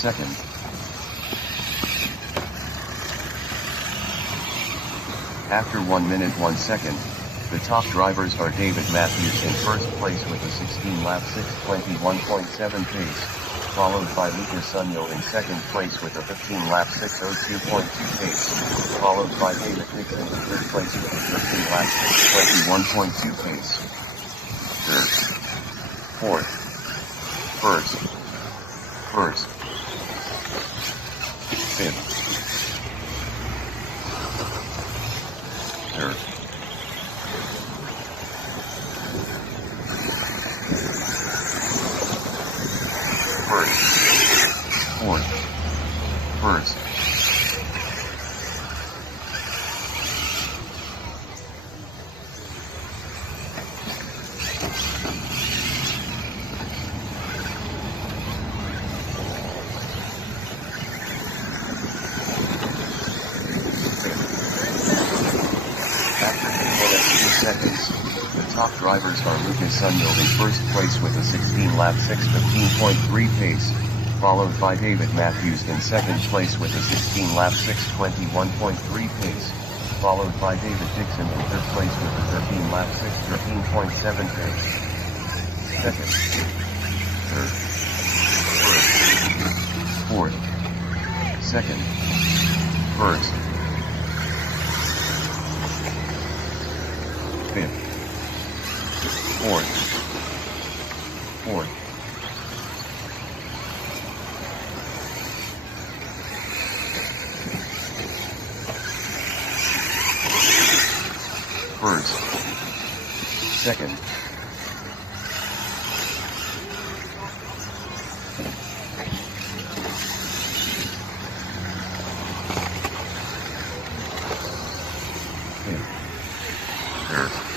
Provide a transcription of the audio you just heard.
second. After 1 minute 1 second, the top drivers are David Matthews in first place with a 16-lap 6:21.7 pace, followed by Lucas Sunyo in second place with a 15-lap 6:02.2 pace, followed by David Dixon in third place with a 13-lap 6:21.2 pace. Third, fourth, first, fifth, third, fourth, first, seconds, the top drivers are Lucas Sunyo in first place with a 16-lap 6:15.3 pace, followed by David Matthews in second place with a 16-lap 6:21.3 pace, followed by David Dixon in third place with a 13-lap 6:13.7 pace. Second, third, first, fourth, second, first, fifth, fourth, first, second, fifth, third.